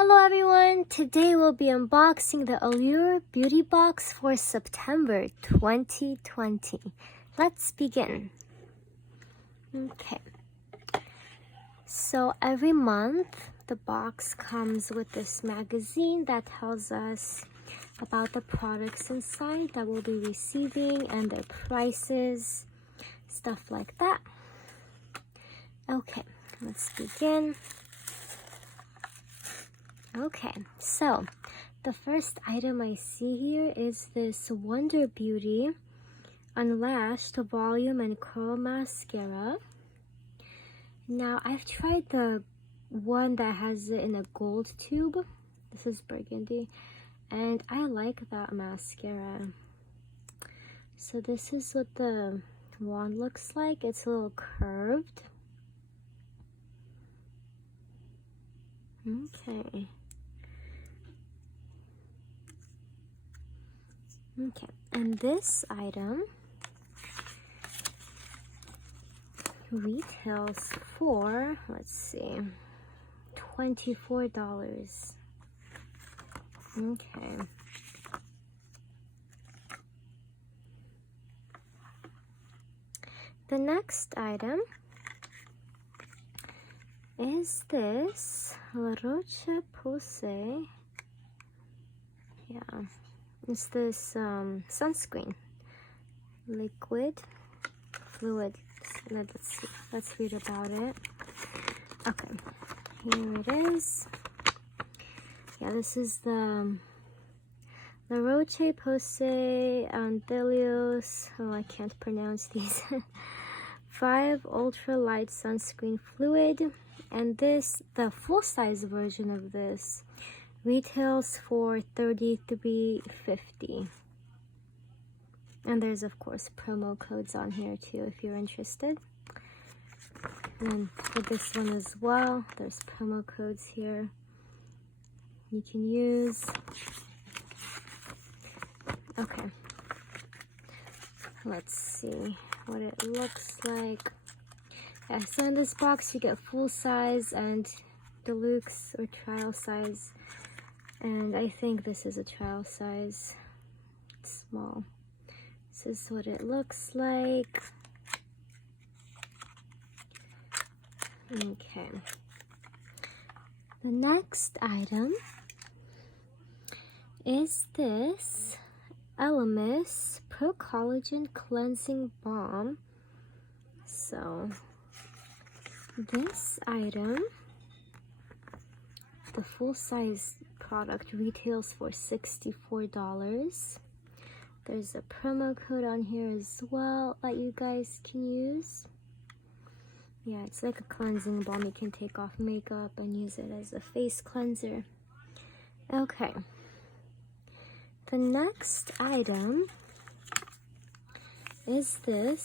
Hello everyone! Today we'll be unboxing the Allure Beauty Box for September 2020. Let's begin. Okay. So every month the box comes with this magazine that tells us about the products inside that we'll be receiving and their prices, stuff like that. Okay, let's begin. Okay, so the first item I see here is this Wonder Beauty Unlashed Volume and Curl Mascara. Now, I've tried the one that has it in a gold tube. This is burgundy, and I like that mascara. So this is what the wand looks like. It's a little curved. Okay. Okay, and this item retails for, let's see, $24. Okay. The next item is this La Roche-Posay. Yeah. It's this sunscreen, liquid, fluid. Let's read about it. Okay, here it is. Yeah, this is the La Roche-Posay Antelios. Oh, I can't pronounce these. 5 ultralight sunscreen fluid, and this, the full size version of this, retails for $33.50. And there's of course promo codes on here too if you're interested. And for this one as well, there's promo codes here you can use. Okay, let's see what it looks like. Yeah, so in this box you get full size and deluxe or trial size. And I think this is a trial size. It's small. This is what it looks like. Okay. The next item is this Elemis Pro Collagen Cleansing Balm. So this item, the full size product, retails for $64. There's a promo code on here as well that you guys can use. Yeah, it's like a cleansing balm. You can take off makeup and use it as a face cleanser. Okay. The next item is this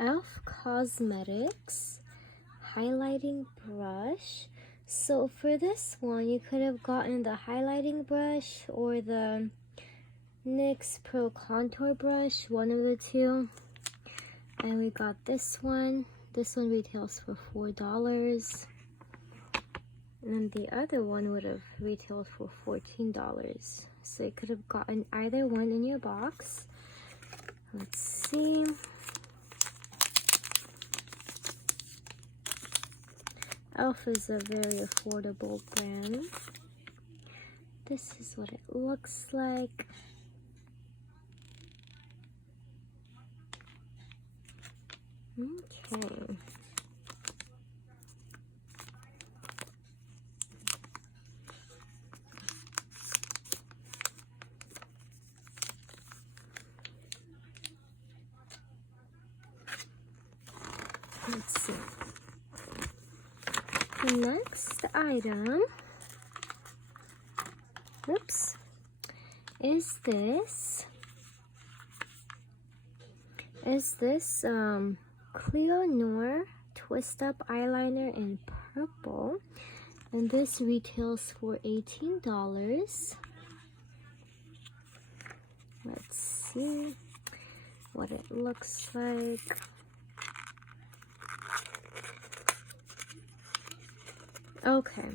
e.l.f. Cosmetics highlighting brush. So for this one, you could have gotten the highlighting brush or the NYX Pro Contour Brush, one of the two. And we got this one. This one retails for $4. And the other one would have retailed for $14. So you could have gotten either one in your box. Let's see. e.l.f. is a very affordable brand. This is what it looks like. Okay. Let's see. The next item, oops, is this Cleo Noir Twist Up Eyeliner in purple, and this retails for $18. Let's see what it looks like. Okay.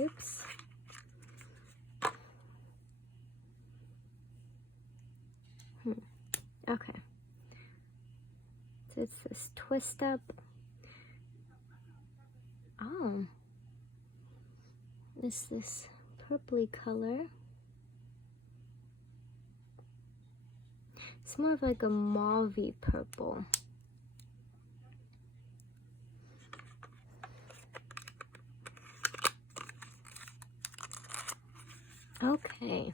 Oops. Okay. So it's this twist up. Oh. It's this purpley color. It's more of like a mauvey purple. Okay.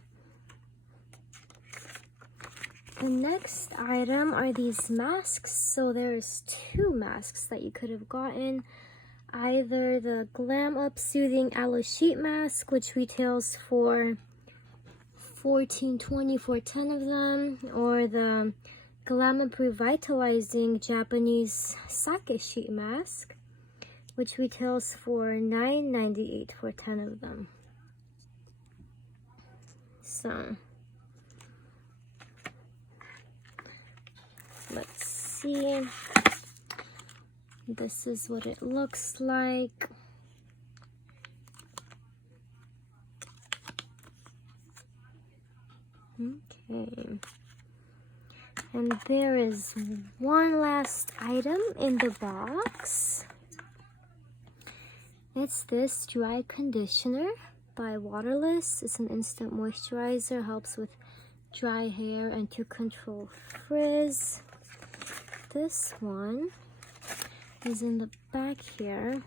The next item are these masks. So there's two masks that you could have gotten. Either the Glam Up Soothing Aloe Sheet Mask, which retails for $14.20 for 10 of them, or the Glam Up Revitalizing Japanese Sake Sheet Mask, which retails for $9.98 for 10 of them. So let's see. This is what it looks like. Okay. And there is one last item in the box. It's this dry conditioner by Waterless. It's an instant moisturizer, helps with dry hair and to control frizz. This one is in the back here.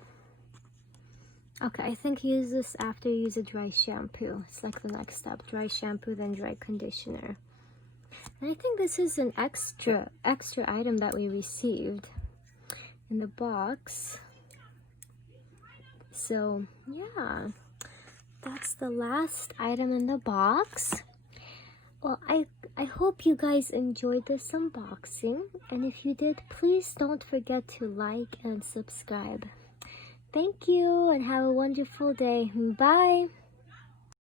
Okay, I think use this after you use a dry shampoo. It's like the next step, dry shampoo, then dry conditioner. And I think this is an extra item that we received in the box. So yeah, that's the last item in the box. Well, I hope you guys enjoyed this unboxing, and if you did, please don't forget to like and subscribe. Thank you, and have a wonderful day. Bye!